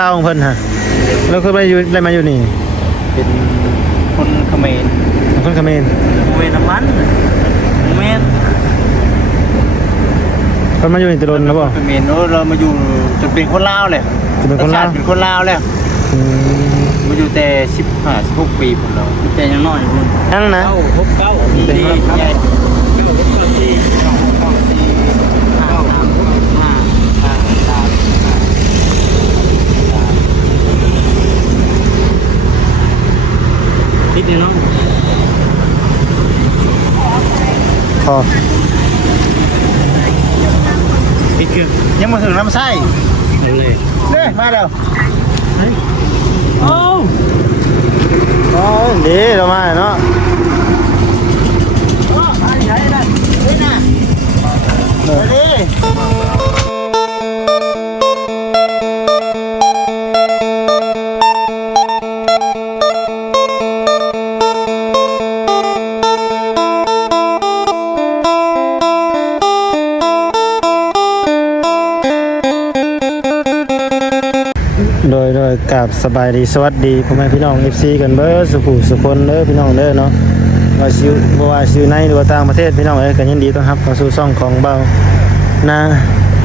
ข้าวของเพิ่นฮะแล้วคือมาอยู่นี่เป็นคนเขมรคนเขมรน้ำมันเมนเพิ่นมาอยู่นี่ตะลนแล้วบ่เขมรเรามาอยู่จนเป็นคนลาวเลยเป็นคนลาวเป็นคนลาวแล้วมาอยู่แต่15-16 ปีผมเราแต่ยังน้อยอยู่ยังนะดีใหญ่นิดนึงเนาะพออีกคือยังมาถึงลำไส้เลยเนี่ยมาแล้วโอ้ดีเรามาเนาะมาใหญ่เลยนี่นะดีโดยกับสบายดีสวัสดีพ่อแม่พี่น้อง FC กันเบิดสุขุสุคนเด้อพี่น้องเด้อเนาะว่าซิวในหรือว่าต่างประเทศพี่น้องเอ้ยก็ยินดีต้อนรับเข้าสู่ช่องของเบานา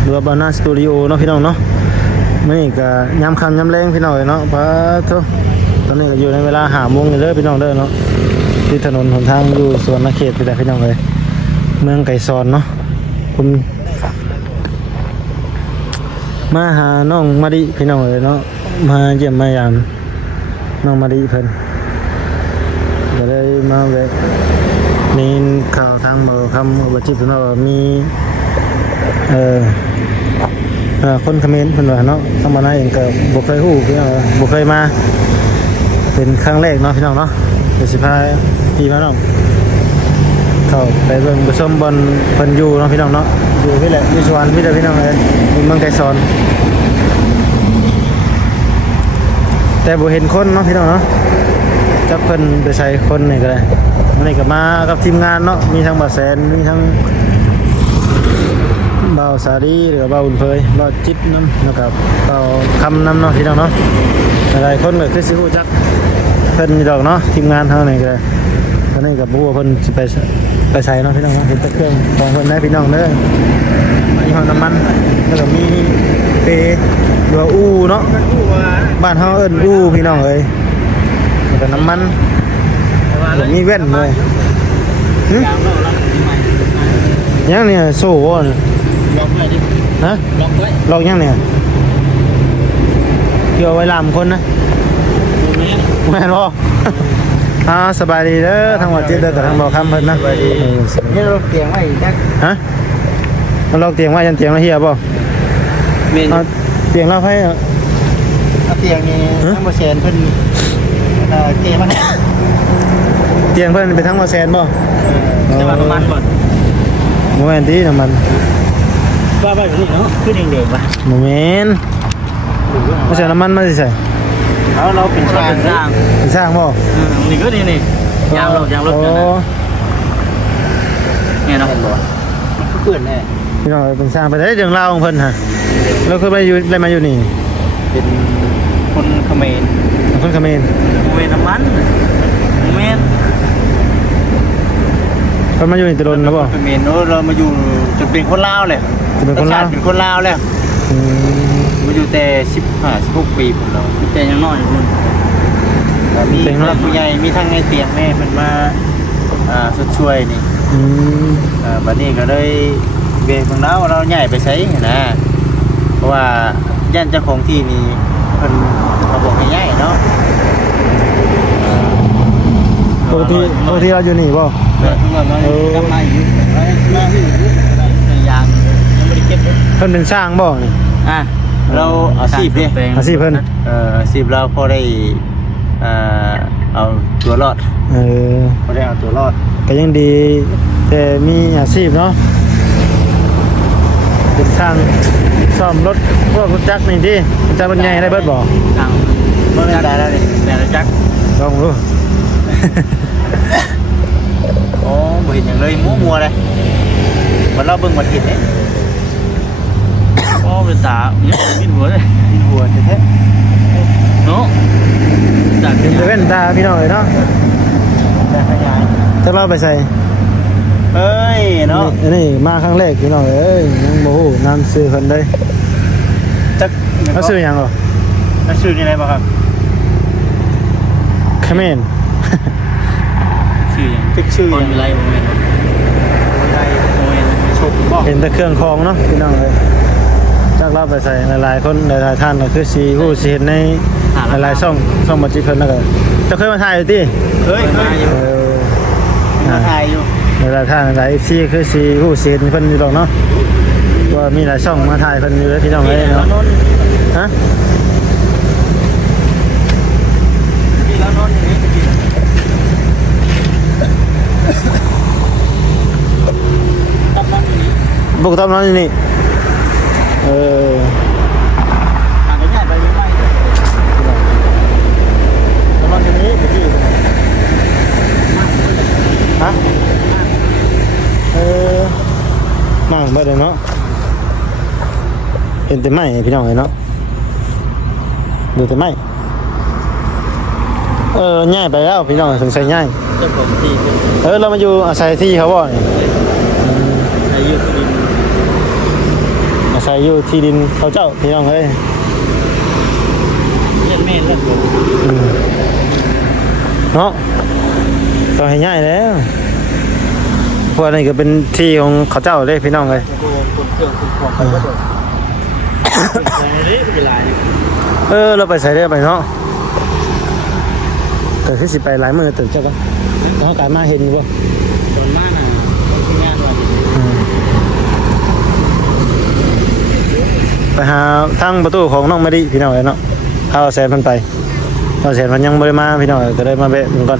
หรือว่าเบานาสตูดิโอเนาะพี่น้องเนาะมื้อนี้ก็ยามค่ำยามแลงพี่น้องเอ้ยเนาะพะโธตอนนี้ก็อยู่ในเวลา5 โมงเด้อพี่น้องเด้อเนาะที่ถนนหนทางอยู่สวนนาเขตพี่น้องเอ้ยเมืองไก่ซอนเนาะคุณมาหาน้องมาดิพี่น้องเลยเนาะมาเยี่ยมมายามน้องมาดิเพิ่นก็เลยมาแวะนี่ข่าวทางเบอร์คำว่าจิตเพิ่นว่ามีคนเขมรเพิ่นว่าเนาะทางบ้านนาเองก็บ่เคยฮู้พี่น้องบ่เคยมาเป็นครั้งแรกเนาะพี่น้องเนาะเดี๋ยวสิพาพี่มาน้องเข้าไปเบิ่งไปชมบอนเพิ่นอยู่เนาะพี่น้องเนาะอยู่พี่แหละอยู่สวนพี่เด้อพี่น้องเอ้ยเมืองไกรสอนแต่บ่เห็นคนเนาะพี่น้องเนาะจักเพิ่นไปใส่คนนี่ก็ได้มื้อนี้ก็มากับทีมงานเนาะมีทั้งบ่าวแสนมีทั้งบ่าวสาลีหรือบ่าวอุ่นเผยบ่าวจิตนำแล้วก็บ่าวคำนำเนาะพี่น้องเนาะหลายคนก็คือสิฮู้จักเพิ่นอยู่ดอกเนาะทีมงานเฮานี่ก็ได้ตอนนี้ก็บ่ฮู้ว่าเพิ่นสิไปใส่เนาะพี่น้องเนาะเห็นแต่เครื่องของเพิ่นได้พี่น้องเด้อมีห้องน้ำมันแล้วก็มีเปหรือว่าอู่เนาะบ้านเฮาเอิ้นอู่พี่น้องเอ้ยแล้วก็น้ำมันมีแว่นเลยยังเนี่ยโซ่บ่เนี่ย ล็อกไว้ดิ ฮะ ล็อกไว้ ลอกยังเนี่ยเกี่ยวไว้ลามคนนะแม่นบ่สบายดีเด้อทั้งหมดจิตเด้อแต่ทั้งบ่คำเพิ่นนะนี่เราเตียงไว้จักฮะมันลอกเตียงไว้ยันเตียงละเฮียบ่เมนเตียงละไผเตียงนี้ทั้งบ่แสนเพิ่นเกมาให้เตียงเพิ่นเป็นทั้งบ่แสนบ่จะมาประมาณบ่บ่แม่นติน้ำมันว่าไปนี่เนาะคือแดงๆว่ะบ่แม่นบ่ใช่น้ำมันมาสิใส่เราเป็นช่างเป็นช่างบ่นี่ก็นี่ยางรถกันนะเนี่ยเนาะบ่มันคือเปื้อนแน่พี่น้องเป็นช่างไปได้เรื่องราวของเพิ่นฮะแล้วคือมาอยู่นี่เป็นคนเขมรคนเขมรน้ำมันเมนเพิ่นมาอยู่นี่ตะลนแล้วบ่เขมรเรามาอยู่จนเป็นคนลาวเลยเป็นคนลาวแล้วมาอยู่แต่15-16 ปีผมเราแต่ยังน้อยอยู่มีผู้ใหญ่มีทั้งในเตียงแม่เพิ่นมาสดช่วยนี่บัดนี้ก็เลยเบะของเราใหญ่ไปใช้นะเพราะว่าย่านเจ้าของที่นี่เพิ่นเขาบอกให้ย้ายเนาะปกติเราอยู่นี่บ่กลับมาอยู่ยางยังไม่ได้เก็บเพิ่นเป็นช่างบ่นี่เราอาชีพเด้อาชีพเพิ่นอาชีพเราพอได้เอาตัวรอดพอได้เอาตัวรอดก็ยังดีแต่มีอาชีพเนาะเป็นช่างซ่อมรถพวกรถจักรนี่ดิจักรรถใหญ่ได้เบิดบ่ช่างบ่ได้แล้วนี่แต่รถจักรลองดูโอ้บ่เห็นหยังเลยมัวเลยมันเราเบิ่งบ่เห็นเด้โอ้เป็นตาเนี่ยบินหัวเลยบินหัวแท้ ว่นตาพี่น้องเลยเนาะ แต่ขยาย ถ้าเราไปใส่ เอ้ยเนาะ อันนี้มาครั้งแรกพี่น้องเอ้ยยังบ่ฮู้นำซื้อเพิ่นได้ จัก เอาซื้อหยังเหรอ แล้วชื่อนี่อะไรบ่ครับ คเมน ชื่อยังติ๊กชื่อยังไรโมเมนต์ไรโมเมนต์ชกบอก เห็นแต่เครื่องคองเนาะพี่น้องเอ้ยจักเราไปใส่หลายๆคนหลายๆท่านก็คือสิฮู้สิเห็นในหลายๆช่องบ่จิเพิ่นแล้วก็เจะเคยมาถ่ายอยู่ติ เฮ้ยเคยอยู่ เออ มาถ่ายอยู่ หลายๆท่านหลาย FC คือสิฮู้สิเห็นเพิ่นอยู่ดอกเนาะว่ามีหลายช่องมาถ่ายเพิ่นอยู่เด้อพี่น้องเอ้ยเนาะฮะ พี่แล้วนอนอย่างนี้พี่ตับนอนอย่างนี้ บุกตอมนอนอยู่นี่เออ อ่านไปง่ายไปไม่ไหวตับนอนอย่างนี้พี่ฮะ เออนั่งเบิดเลยเนาะเห็นแต่ไม้พี่น้องเอ้ยเนาะดูแต่ไม้ง่ายไปแล้วพี่น้องสงสัยง่าย เจ้าของที่ เรามาอยู่อาศัยที่เขาบ่นี่ อายุดิน อาศัยอยู่ที่ดินเขาเจ้าพี่น้องเอ้ย เล่นแม่เล่นผม อืมเนาะก็ให้ง่ายแล้วพวกนี้ก็เป็นที่ของเขาเจ้าเด้พี่น้องเอ้ย โกงคนเครื่องคนของไปก็โดนอะไรนี่เป็นไร เราไปใส่ได้ไปเนาะแต่ที่สิไปหลายมื้อตื่นเจ้าก็เขากลายมาเห็นอยู่บ่ ตอนมากน่ะคนที่งานวัน ไปหาทางประตูของน้องมะดิพี่น้องเอ้ยเนาะเอาแสนเพิ่นไปเอาแสนมันยังบ่ได้มาพี่น้องเอ้ยก็ได้มาแวะมันก่อน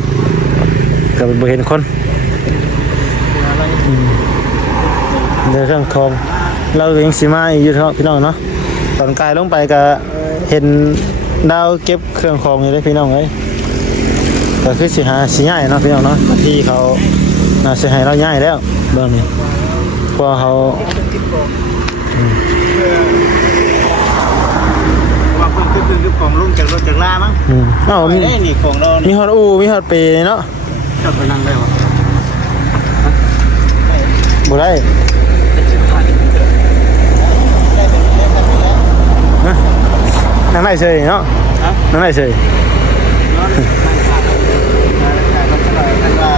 ก็บ่เห็นคนเดี๋ยวเรื่องของเราเองสิมาอีกอยู่เนาะพี่น้องเนาะตอนกายลงไปก็เห็นดาวเก็บเครื่องของอยู่เด้พี่น้องเอ้ยก็คือสิหาสิย้ายเนาะพี่น้องเนาะที่เขาน่าสิให้เราย้ายแล้วเบิ่งนี่เพราะเขา ว่าเพิ่งขึ้นของลุงจากรถจากลามั้ง เอ้ามี นี่ของเรา มีฮอดอูมีฮอดเปเนาะ จับไปนั่งได้ปะ บ่ได้ฮะนั่งได้เฉยเนาะ ฮะ นั่งได้เฉย นอนนั่งขาดขาดก็เท่าไหร่กันว่า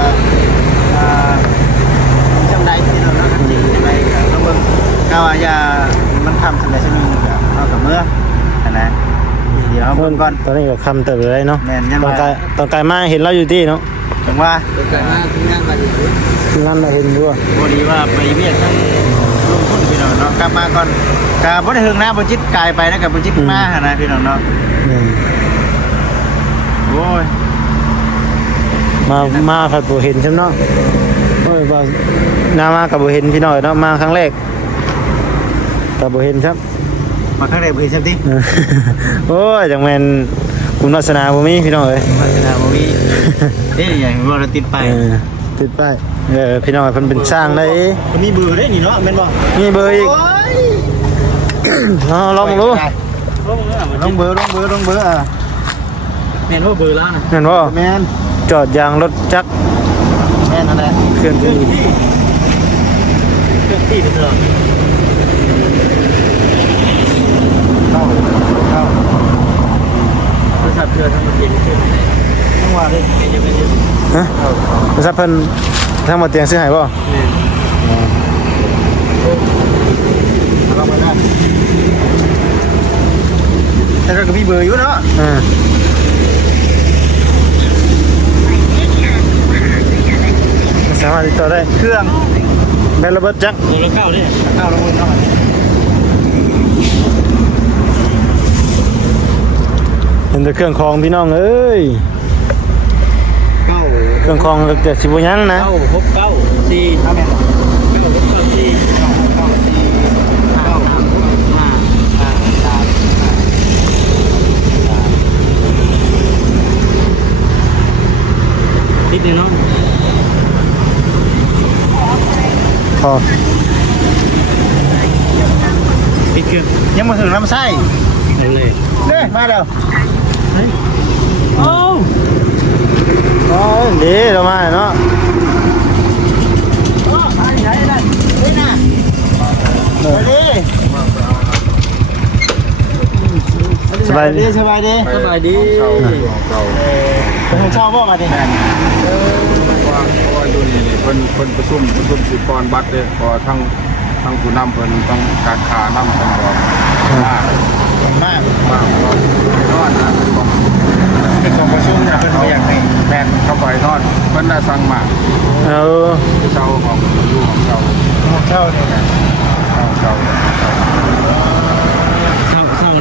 จำได้ที่เราเนาะกันจริงจำได้เราเบิ่งก็ว่าอย่ามันทำสัญญาชนิดนึงอะเอากับเมื่อนะเดี๋ยวเบิ่งก่อน ตอนนี้ก็คำเติบเลยเนาะ แม่นยัง ตอน ว่า กายมาเห็นเราอยู่ที่เนาะ ถึงว่าแต่ว่าที่งานมาอยู่ ที่นั่นมาเห็นด้วย พอดีว่าไปเวียดทั้งลงทุนพี่น้องเนาะกลับมาก่อนกะบ่ได้ถึงนะบ่จิตกายไปนะกับบ่จิตมาหานะพี่น้องเนาะโอ้ย มาผัดบัวเห็นใช่ไหมเนาะโอ้ยว่านามากับบัวเห็นพี่น้อยเนาะมาครั้งแรกกับบัวเห็นครับ มาข้างในบ่เห็นซ้ํติ โอ้ยจังแม่นคุณวาสนาบ่มีพี่น้องเอ้ย พัฒนาบ่มีเด้อย่างว่าเราติดไป ติดป้ายพี่น้องเพิ่นเป็นสร้างได้ ก็มีเบอร์ได้นี่เนาะแม่นบ่ มีเบอร์อีก โอ้ย ลองดู ลงเบอร์อ่ะแม่นว่าเบอร์แล้วนะ เห็นบ่ แม่น จอดยางรถจักร แม่นนั่นแหละ เคลื่อนที่ เครื่องที่ตลอดเข้าโทรศัพท์เพื่อนทั้งหมดเย็นขึ้นทั้งวันเลยเย็นเย็น ฮะแล้วซับเพิ่นทั้งหมดเตียงซื้อให้บ่ เรามาได้แต่เราก็มีเบอร์อยู่เนาะ สามารถติดต่อได้ เครื่อง แบตระเบิดจักร ตัวละเก้าดิเก้าละมึงเนาะ เห็นแต่เครื่องคองพี่น้องเอ้ย เก้า เครื่องคองแต่สิบ่ยั้งนะ เก้าหกเก้าสี่ห้าแม่นเก้าหกเก้าสี่เก้าเก้าสี่เก้าสามห้าสามนิดนึงเนาะ พอ ปิดเครื่องยังมาถึงน้ำไส้เลยเด้มาแล้วโอ้ โอ้ยดีเรามาเนาะสบายดีสบายดี สบายดี ผมชอบพ่อมาดิ เพราะว่าอยู่นี่เพิ่นประชุมสิกรบัตรเด้พอทั้งผู้นำเพิ่นต้องการขานำเพิ่นบอกมาก มาก นอนนะบอก เป็นของประชุมนะเพิ่นบ่อยากให้ แม่นเข้าไปนอนเพิ่นน่ะสั่งมา เออ เช้าของอยู่ของเช้า เช่านี่นะ เช้า เช่า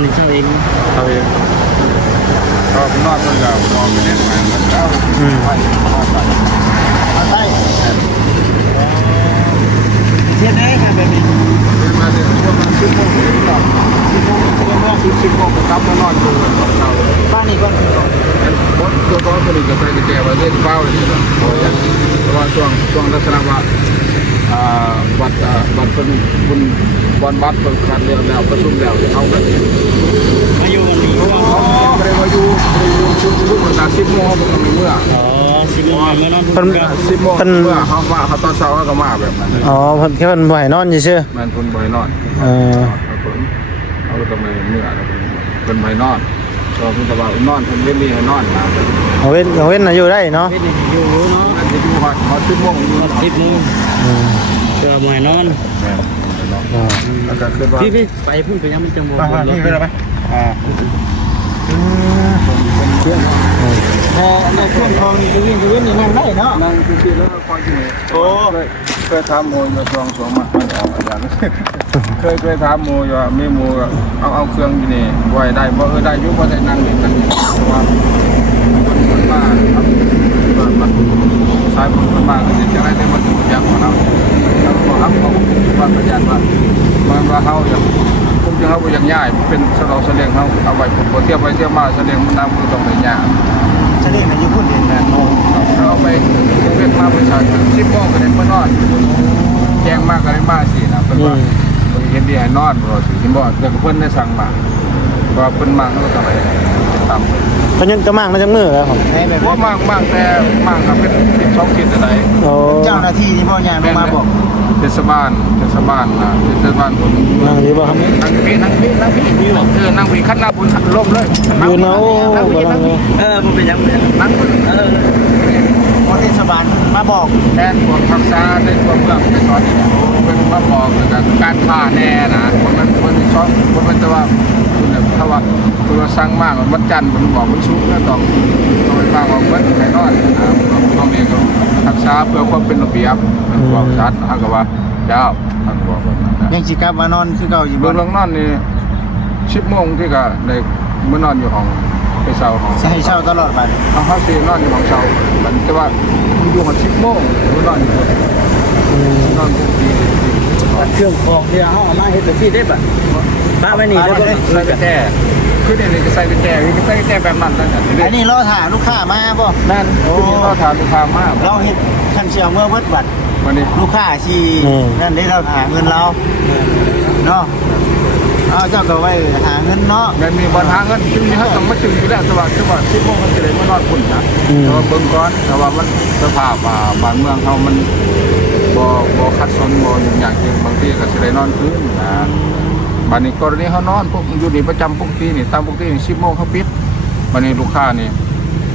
นี่เช่าเอง เองก็นอนเพิ่นก็มองไปเล่นงานมันเช้าไปนอนไป เอาใต้เสียได้ค่ะแบบนี้ เดินมาเดินประมาณ10 โมงถึงหรอก10 โมงก็กลับมานอนอยู่ของเช้า บ้านนี้ก็ ตัวก็ผลิตกาแฟกระเจี๊ยบเล่นเป้าเลยนะเพราะว่าช่วงลักษณะว่าวัดเป็นบุญวันวัดเป็นการเรียนแล้วประชุมแล้วเอาแบบ มาอยู่วันนี้ก็ เขาไม่ได้มาอยู่ชุดวัน10 โมงเป็นเมื่อ อ๋อ10 โมงมานอน เพิ่น 10 โมงเมื่อเขามาเขาตอนเช้าเขาก็มาแบบนั้น อ๋อเพิ่นแค่เพิ่นบ่ให้นอนซื่อ แมนคนบ่อยนอน ๆเออ เขาก็ต้องไปเมื่อเป็นบ่อยนอนก็คุณตาบ่าวนอนคนเล่นมีให้นอนมา เอาเว้นน่ะอยู่ได้เนาะ เป็นอยู่เนาะ อันนี้อยู่เขา10 โมงอยู่ 10 โมง อืม เพื่อบ่ให้นอน อ๋อ แล้วก็คือว่า พี่ไปพุ่นไปยังมันจังหวะ พี่ไปเลยไหมพอในเครื่องทองนี่วิ่งนี่นั่งได้เนาะ นั่งคือแล้วคอยอยู่เคยถามโมยมาสวงมามันออกอาจารย์เคยถามโมยว่าไม่โมเอาเครื่องอยู่นี่ไว้ได้บ่ได้ยุบว่าได้นั่งนี่นั่งเพราะว่ามันมาครับมันสายมันมาจะได้มันอย่างของเราแล้วก็ครับเขาว่าประหยัดว่ามันว่าเขาอย่างผมจะเขาอย่างง่ายเป็นสโลเสลียงเขาเอาไว้ผมเทียบไปเทียบมาเสลียงมันน้ำมันต้องเป็นยาก เสด็จมันอยู่พุ่นเด่นนะโอ้ เราไปเรียกมาประชาชน10 โมงก็ได้มานอนแจ้งมากก็ได้มาสินะเป็นว่าเห็นดีให้นอนเราสิที่บ่แต่เพิ่นได้สั่งมาว่าเพิ่นมาเขาก็ต้องไปตาม เพิ่นยังกระมังมาจังมือแล้วครับ ให้แบบ ว่ามากแต่มากก็เป็น12 กิโลได้ โอ้ เจ้าหน้าที่นี่บ่ยางลงมาบอก เทศบาลนะเทศบาลคน นั่งดีบ่ครับ นั่งพี่นั่งพี่คันหน้าบุญล่มเลย อยู่เนาะโอ้บ่ลองเลย มันเป็นยังไง นั่ง พอเทศบาลมาบอก แทนพวกทักษะในตัวเมืองในตอนนี้เป็นมาบอกกันการผ่าแน่นะคนชอบคนมันจะว่าถ้าว่าตัวสั่งมากมันจันมันบอกมันสูงแล้วต้องไปมากว่ามันแน่นอนนะต้องมีก็ทักษะเพื่อความเป็นระเบียบมันบอกชัดฮะก็ว่าเจ้าท่านบอกแบบนั้น ยังสิกลับมานอนคือเก่าอยู่ เบื้ บ่ องหลังนอนนี่10 โมงที่ก็ได้เมื่อนอนอยู่ห้องไปเช่าห้อง สิให้เช่าตลอดบัด ห้องพักที่นอนอยู่ห้องเช่ามันแต่ว่าอยู่ห้อง10 โมงเมื่อนอนอยู่นอนทุกที เครื่องของที่เฮาเอามาเฮ็ดเป็นที่ได้บ่ป้าไว้นี่ได้บ่ ใส่กระแจคือนี่จะใส่กระแจคือใส่กระแจแบบนั้นนั่น อันนี้รอถ่าลูกค้ามาบ่ นั่นคือนี่เราถามลูกค้ามาก เราเฮ็ดคันเชียวเมื่อเบิดบัด วันนี้ ลูกค้าสินั่นได้เราหาเงินเราเนาะเอาเจ้าก็ไว้หาเงินเนาะ มันมีปัญหาเงินจึงนี่เขาต้องมาจึงอยู่แล้วแต่ว่า10 โมงมันจะได้มานอนคุณนะแต่ว่าเบิ่งก่อนแต่ว่ามันสภาพบ้านเมืองเขามันบ่คัดสนบ่อย่างจริงบางทีก็สิได้นอนคืนนะบัดนี้กรณีเขานอนพวกอยู่นี่ประจำปกตินี่ตามปกตินี่10 โมงเขาปิดบัดนี้ลูกค้านี่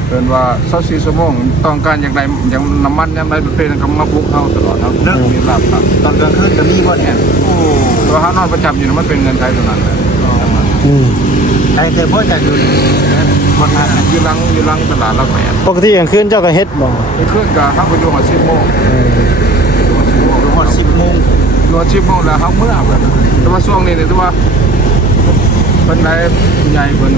เพิ่นว่า24 ชั่วโมงต้องการอย่างใดอย่างน้ำมันอย่างใดเป็นก็มาบุกเฮาตลอดเฮาเลิกมีรับครับ ตอนกลางคืนก็มีบ่เนี่ยโอ้ ตัวเฮานอนประจำอยู่มันเป็นเงินไทยเท่านั้นแหละ อืม ใครเคยบ่จากอยู่บ่ทัน อยู่หลังตลาดละแปด ปกติกลางคืนเจ้าก็เฮ็ดบ่ ไปขึ้นกับเฮาไปอยู่หัว10 โมง ฮอด10 โมง รอ10 โมงแล้วเฮาเมื่อแบบแต่ว่าช่วงนี้นี่ถือว่าเพิ่นได้ใหญ่เพิ่น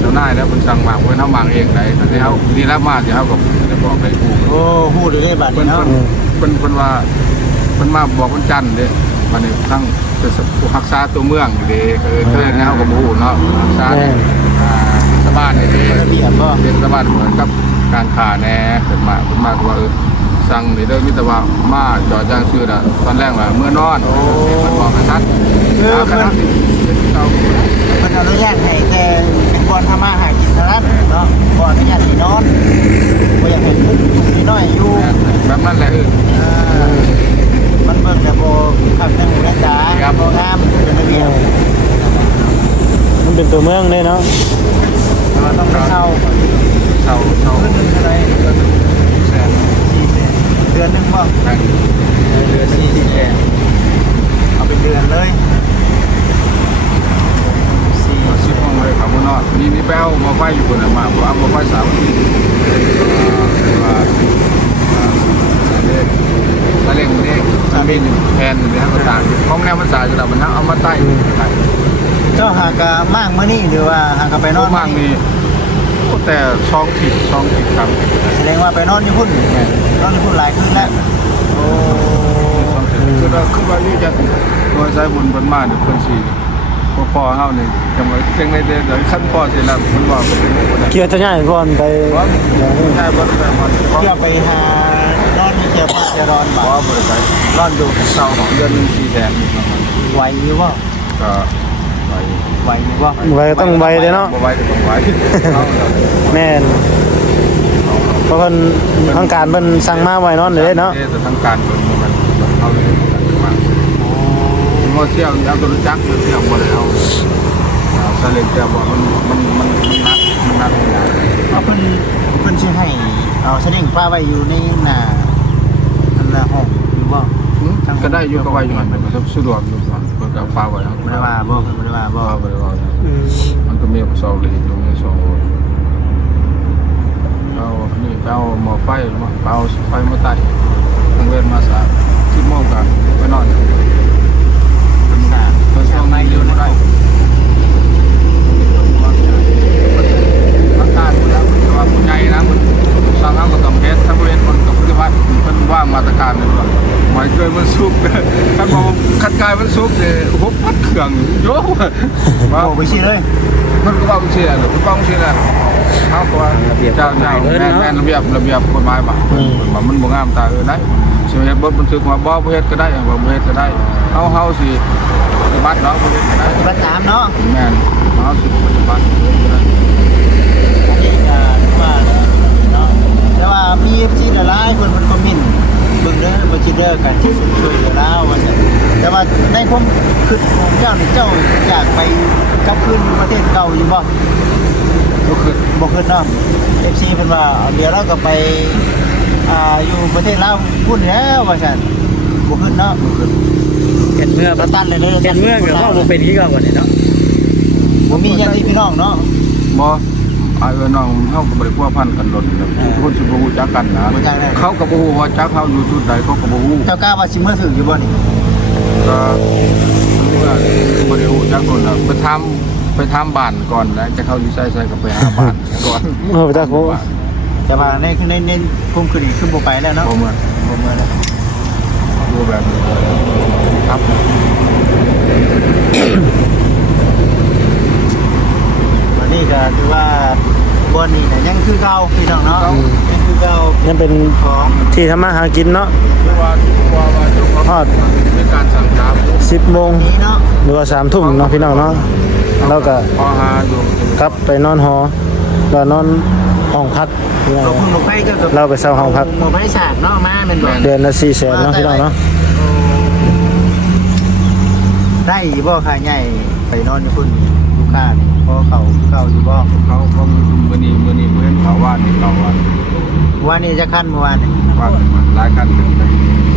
เจ้านายแล้วเพิ่นสั่งมาเพิ่นเฮามาเองได้แต่ที่เฮาดีแล้วมาที่เฮาก็จะบอกให้ผู้ โอ้ฮู้ได้บัด เพิ่ นี้ น เนาะ เพิ่นว่าเพิ่นมาบอกวันจันทร์เด้วันนี้ทั้งผู้รักษาตัวเมืองเด้เคยเฮาก็บ่ฮู้เนาะรักษาเทศบาลนี่เด้ ระเบียบบ่ เทศบาลเหมือนกับการขาแน่เพิ่นมาว่าสั่งนี่เด้อมีแต่ว่ามาจอดจ้างชื่อน่ะตอนแรกว่าเมื่อนอนเพิ่นบอกให้ชัดคณะเก่า เพิ่นอนุญาตให้แต่เป็นบ่อนทำมาหากินเท่านั้นเนาะบ่อนุญาตให้นอนบ่อยากให้น น้อยอยู่ แบบนั้นแหละมันเบิ่งแต่โบขับในหูในตาโบงามเป็นระเบียบ มันเป็นตัวเมืองเลยเนาะ เราต้องไปเช่าอะไรเดือนนึงป่ะเดือน400,000เอาเป็นเดือนเลยชิปห้องเลยครับนอกนี่แป้วมาไฟอยู่คนละมาเพราะเอามาไฟสาวที่มาเล่งเด็กสามีแทนในทางต่างห้องแนวภาษาจะมันทั้งเอามาใต้ เจ้าหากะมากมื่อนี่หรือว่าหากะไปนอน มากนี่แต่ช่องผิดครับ แสดงว่าไปนอนญี่ปุ่นนอนญี่ปุ่นหลายคืนแล้วโอ้ คือว่านี่จะโดยใช้บุญบนมาเนี่ยคนสี่พอเฮานี่จะมาเก่งในเดือนขั้นพอเสร็จแล้วมันบอกเป็นคน เกี่ยวจะง่ายก่อนไป ใช่บ่ได้มา เที่ยวไปหานอนเที่ยวเที่ยวร้อนบ่ บ่บ่ได้ร้อนอยู่เศร้าของเดือนนึง4แสน ไหวอยู่บ่ ก็ไหวอยู่บ่ ไวต้องไวเลยเนาะ บ่ไวก็ต้องไว แม่นเพราะเพิ่นทางการเพิ่นสั่งมาไว้นอนเลยเนาะ แต่ทางการเพิ่นมันเอาเลยมาโมเที่ยวเอาตัวจักรเที่ยวบ่ได้เอาซาเล้งแต่บ่มันนัก เอาเพิ่นสิให้เอาสลิงป้าไว้อยู่ในหน้าอันละห้องหรือบ่ ก็ได้อยู่ก็ไว้อยู่มันเป็นสะดวกอยู่ก่อนเพิ่นก็ฟ้าไว้ครับ บ่ได้ว่าบ่บ่ได้ว่าบ่ บ่ได้ว่ามันก็มีเสาเลยอยู่มี2เอานี่เอาหม้อไฟมาเอาไฟมาใต้ทางเว้นมาสา10 โมงก็ไปนอนเป็นสาเพิ่นส่งมาอยู่ได้อากาศแล้วว่าผู้ใหญ่นะมันสร้างเอาก็ต้องเฮ็ดถ้าบ่เฮ็ดมันก็ปฏิบัติเพิ่นวางมาตรการนั่นว่าหมายเกินมันสุกคันบ่คันกายมันสุกนี่ฮบปัดเครื่องโยว่า โอ้ไปสิเลย มันก็ว่าบ่เชื่อหรอกมันต้องเชื่อเฮาก็ว่าเจ้าแม่นระเบียบกฎหมายบ่มันบ่งามตาได้สิเฮ็ดบทบันทึกว่าบ่เฮ็ดก็ได้บ่เฮ็ดก็ได้เฮาสิปฏิบัติเนาะบ่เฮ็ดก็ได้ ปฏิบัติตามเนาะ แม่นเฮาสิปฏิบัติ อันนี้ก็ว่าเนาะแต่ว่ามี FC หลายๆเพิ่นคอมเมนต์เบิ่งเด้อบ่สิเด้อกันที่ช่วยเหลือเราว่าซั่นแต่ว่าในความคิดของเจ้านี่เจ้าอยากไปกลับคืนประเทศเก่าอยู่บ่ ก็คือ บ่ขึ้นเนาะ FC เพิ่นว่าเดี๋ยวเราก็ไปอยู่ประเทศลาวพุ่นแล้วว่าซั่นบ่ขึ้นเนาะบ่ขึ้น เห็นเมื่อ ตันเลยเด้อ เห็นเมื่อกับพ่อผมเป็นที่ก่อนนี่เนาะ บ่มีญาติพี่น้องเนาะ บ่น้องเฮาก็บ่ได้พัวพันกันหล่นคนสิบ่ฮู้จักกันนะเขาก็บ่ฮู้ว่าจักเฮาอยู่จุดใดเขาก็บ่ฮู้ เจ้ากล้าว่าสิเมื่อถึงอยู่บ่นี่ ก็บ่ได้ฮู้จักคนน่ะไปถามบ้านก่อนแล้วจะเข้าอยู่ไสๆก็ไปหาบ้านก่อน ไปตาโค แต่ว่าในคุมคดีคือบ่ไปแล้วเนาะ บ่เหมือน บ่เมื่อแล้ว ดูแบบนี้ครับ วันนี้ก็ถือว่าบ่นี่น่ะยังคือเก่าพี่น้องเนาะยังคือเก่า ยังเป็น ของ ที่ทำมาหากินเนาะ คือว่าเจ้าของ ทอด มีการสั่งการ 10 โมง นี้เนาะ หรือว่า3 ทุ่มเนาะพี่น้องเนาะแล้วก็ พอหาอยู่ กลับไปนอนหอก็นอนห้องพักพี่น้อง ลงลงไปก็กับ เราไปเช่าห้องพัก หมู่ไผสากเนาะมาแม่นบ่ เดือนละ400,000เนาะพี่น้องเนาะ ได้บ่ค่าใหญ่ไปนอนอยู่พุ่นลูกค้านี่พอเขาอยู่บ่ เขามื้อนี้เห็นเขาว่านี่เขาว่า วันนี้จะคันเมื่อวานนี่ ว่าหลายกันเลย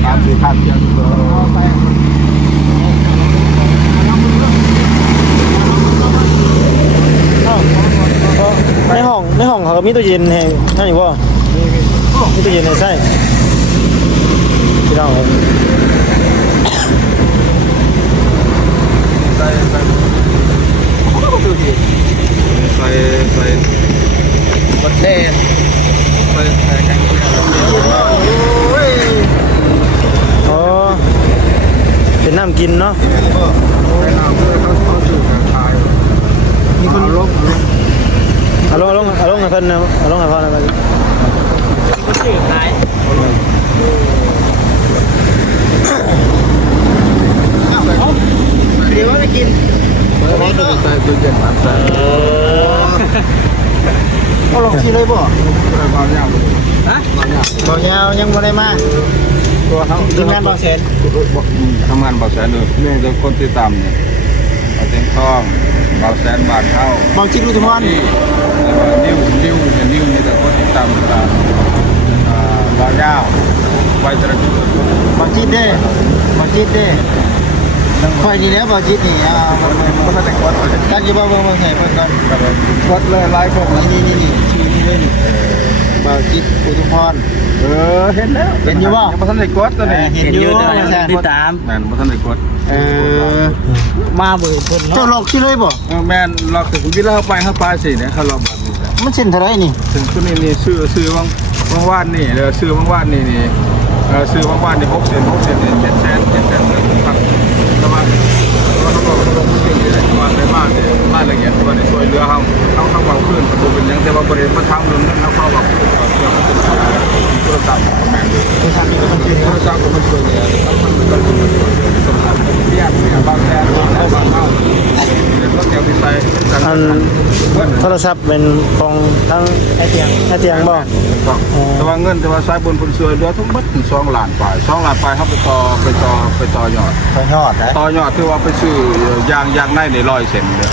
3-4คันเดียวไป ในห้องเขาก็มีตู้เย็นให้นั่นอยู่บ่มีตู้เย็นให้ใช้พี่น้องเอ้ย ใส่ประเทศใส่กัน อ๋อเป็นน้ำกินเนาะ ใส่น้ำเพื่อเขาสื่อการขายมีคนลบ เอาลงให้เพิ่นนะเอาลงให้เพิ่นนะ ก็สื่อขาย เดี๋ยวไปกิน ใส่ตู้เย็นมาใส่ ก็ลงที่เลยบ่ เลยบางอย่าง ฮะ บ่ยาวยังบ่ได้มา ตัวเขา ทีมงานบ่เสร็จ ทำงานเบาแสนเลยเนื่องจากคนที่ต่ำเนี่ยเอาเต็มท้องเบาแสนบาทเท่า บ่จิตอุทุมพร ที่นิ้วนี่แต่คนที่ต่ำต่างบางยาวไว้ตระจุด บ่จิตเด้บ่จิตเด้ค่อยนี่แล้วบ่จิตนี่มันก็จะกด กันอยู่บ่เบิ่งให้เพิ่นก่อน กดเลยไล่พวกนั้น นี่ชื่อนี่เลยนี่บ่จิตอุทุมพร เห็นแล้ว เห็นอยู่บ่ ยังบ่ทันได้กดตัวนี้ เห็นอยู่ เดี๋ยวติดตาม แม่นบ่ทันได้กด มาเบิ่งเพิ่น เจ้า เนาะ ลอกที่เลยบ่ แม่นลอกถึงวิลาเข้าไปสิเนี่ยเขาลอกแบบนี้แหละ มันเส้นเท่าไหร่นี่ ถึงตัวนี้นี่ซื้อบางว่านนี่ซื้อบางว่านนี่ซื้อบางว่านนี่6เซนนี่7แสนครับแต่ว่าเขาบอกเขาลงเก่งอยู่ในจังหวัดในบ้านเนี่ยรายละเอียดว่าในช่วยเรือเขาเบาขึ้นประตูเป็นยังแต่ว่าบริเวณมาทางเรื่องนั้นเขาเบาขึ้นเพื่อมันจะช่วยโทรศัพท์แม่นโทรศัพท์ก็มันช่วยเนี่ยเขาทำเป็นการช่วยโทรศัพท์เนี่ยบางแสนแล้วบางเท่าเดี๋ยวรถแถวที่ใส่กัน อันโทรศัพท์เป็นของทั้งไอเตียงบ่ แต่ว่าเงินแต่ว่าสายบนคนช่วยเรือทั้งหมดถึง2 ล้านปลาย2 ล้านปลายเขาไปต่อยอด ของยอดนะ ต่อยอดที่ว่าไปซื้อยางใน100 เซนเลย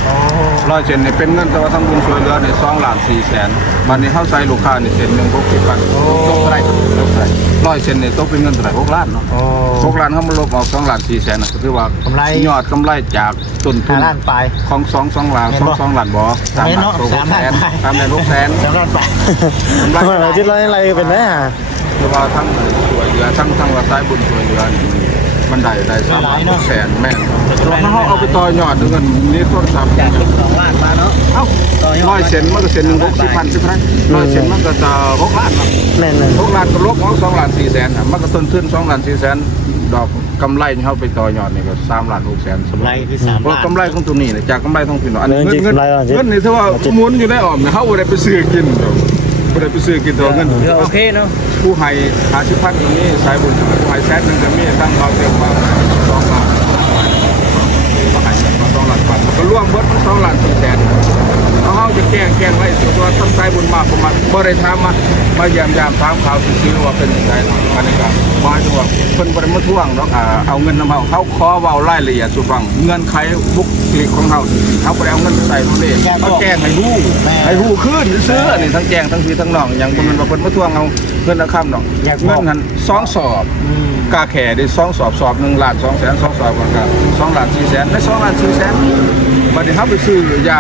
100 เซนเนี่ยเป็นเงินแต่ว่าทั้งบุญช่วยเหลือเนี่ย2 ล้าน 4 แสนวันนี้เข้าใส่ลูกค้าเนี่ยเซนหนึ่ง60,000ตกเท่าไหร่100 เซนเนี่ยตกเป็นเงินเท่าไหร่6 ล้านเนาะ6 ล้านเขามาลบออก2 ล้าน 4 แสนนะก็ถือว่ายอดกำไรจากต้นทุน ล้านปลาย ของ2 ล้าน2 ล้านบ่3 ล้าน6 แสน3 ล้าน6 แสน 3ล้านปลายทำไมเราคิดอะไรเป็นแน่ คือว่าทั้งช่วยเหลือทั้งว่าสายบุญช่วยเหลือนี่มันได้3 ล้าน6 แสนแม่นเขาเอาไปต่อยอดเงินนี่โทรศัพท์ จาก2ล้านมาเนาะ เอ้า100 เซนมันก็เซนหนึ่ง60,000ใช่ไหม100 เซนมันก็จะ6 ล้านเนาะ แน่น 6 ล้านก็ลบเอา2 ล้าน 4 แสนมันก็ต้นทุน2 ล้าน 4 แสนดอกกำไรเขาไปต่อยอดนี่ก็3 ล้าน 6 แสนสมมติ ไรคือ3 เพราะ ล้าน กำไรของตัวนี้เนี่ยจากกำไรของพี่น้องอันนี้ เงิน เงินนี่ถ้าว่าหมุนอยู่ในอ้อมเนี่ยเขาบ่ได้ไปซื้อกินบ่ได้ไปซื้อกินตัวเงิน โอเคเนาะ ผู้ให้50,000ก็มีสายบุญผู้ให้100,000ก็มีตั้งเราเต็มมา2 ล้านก็ให้มา2 ล้านบาทก็รวมเบิดมัน2 ล้าน 4 แสนเขาจะแจ้งไว้ตัวทำสายบุญมาประมาณบ่ได้ถามมาเยี่ยมยามถามข่าวซื้อว่าเป็นยังไงเนาะอันนี้ก็มาถึงว่าเพิ่นบ่ได้มาทวงเนาะเอาเงินนำเขาขอเว้ารายละเอียดสู่ฟังเงื่อนไขบุคลิกของเขาเขาบ่ได้เอาเงินใส่ตรงนี้เขาแจ้งให้ฮู้ขึ้นซื้ออันนี้ทั้งแจ้งทั้งพี่ทั้งน้องอย่างบ่แม่นว่าเพิ่นมาทวงเอาเงินละคำเนาะเงินนั้น2 สอบกาแข่ได้2 สอบ1 ล้าน 2 แสน2 สอบก็2 ล้าน 4 แสนได้2 ล้าน 4 แสนบัดนี้เขาไปซื้ออย่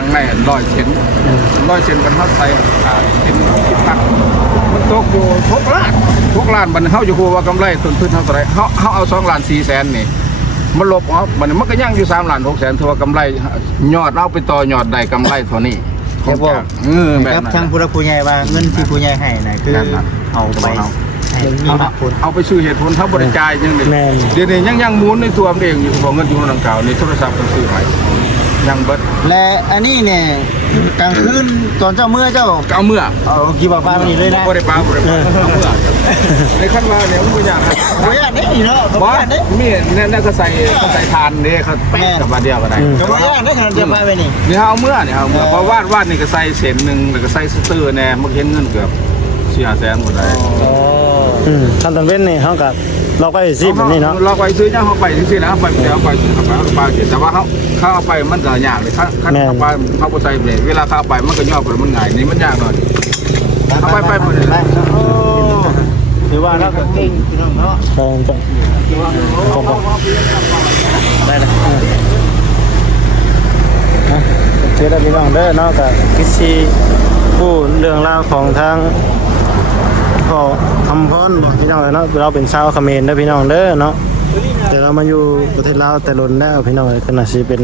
างใน100 เซน100 เซนมันเขาใส่เป็น60,000มันตกอยู่6 ล้าน6 ล้านบัดนี้เขาจะฮู้ว่ากำไรต้นทุนเท่าไหร่เขาเอา2 ล้าน 4 แสนนี่มันลบออกบัดนี้มันก็ยังอยู่3 ล้าน 6 แสนถือว่ากำไรยอดเอาไปต่อยอดได้กำไรเท่านี้แบบนั้น ทางผู้ใหญ่ว่าเงินที่ผู้ใหญ่ให้น่ะคือเอาไปให้มีมากผล เอาไปซื้อเหตุผลเขาบริจาคยังเดี๋ยวนี้ยังหมุนในตัวมันเองอยู่ของเงินอยู่ในดังกล่าวนี่โทรศัพท์มันซื้อใหม่ยังเบิด และอันนี้เนี่ยกลางคืนตอนเจ้าเมื่อเจ้า เอาเมื่อ เอากี่บาทนี่เลยนะ บ่ได้ปลาเอาเมื่อในขั้นว่าเนี่ยมันบ่ยากครับ บ่ยากนี่เนาะบ่ บ่ ยากนี่ มีนั่นก็ใส่ทานนี่เขาแป้งกับบาเดียวก็ได้ บ่ยากนี่ขนาดจะมาไปนี่ นี่เอาเมื่อเนี่ยเอาเมื่อเพราะวาดนี่ก็ใส่เศษนึงแล้วก็ใส่สเตอร์แน่มันเห็นเงินเกือบ4-5 แสนหมดได้ ทำตอนเว้นนี่เขากับเราก็สิแบบนี้เนาะ เราไปซื้อเนี่ยเขาไปซื้อนะเขาไปเดี๋ยวเขาไปซื้อเขาไปแต่ว่าเขาเอาไปมันจะยากเลยเขาเอาไปเขาไปใส่เบรกเวลาเขาเอาไปมันก็ย่อไปมันง่ายนี่มันยากหน่อยเอาไปหมดเลยถือว่าเราเก่งพี่น้องเนาะ ได้เลยเชื่อได้พี่น้องเด้อเนาะกับคิดซีผู้เรื่องราวของทางพ่อคำพ้นพี่น้องเนาะเราเป็นชาวเขมรเด้อพี่น้องเด้อเนาะแต่เรามาอยู่ประเทศลาวแต่ล้นแล้วพี่น้องขณะที่เป็น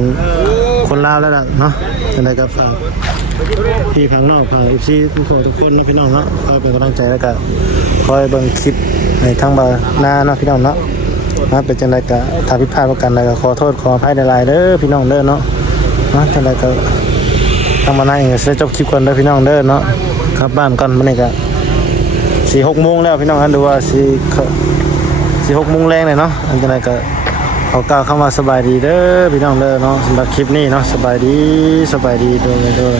คนลาวแล้วล่ะเนาะอะไรกับฝากพี่พังนอกฝากอีซีทุกคนนะพี่น้องเนาะคอยเป็นกำลังใจแล้วก็คอยเบิ่งคลิปในทางบาหน้าเนาะพี่น้องเนาะนะเป็นจังไดก็ถ้าผิดพลาดประกันใดก็ขอโทษขออภัยหลายๆเด้อพี่น้องเด้อเนาะนะจังไดก็ทางมาหน้าเองก็สิจบคลิปก่อนเด้อพี่น้องเด้อเนาะครับบ้านก่อนมื้อนี้ก็4-6 โมงแล้วพี่น้องดูว่า4-6 โมงแรงเลยเนาะอันจังไดก็ขอกล่าวคำว่าสบายดีเด้อพี่น้องเด้อเนาะสำหรับคลิปนี้เนาะสบายดีโดย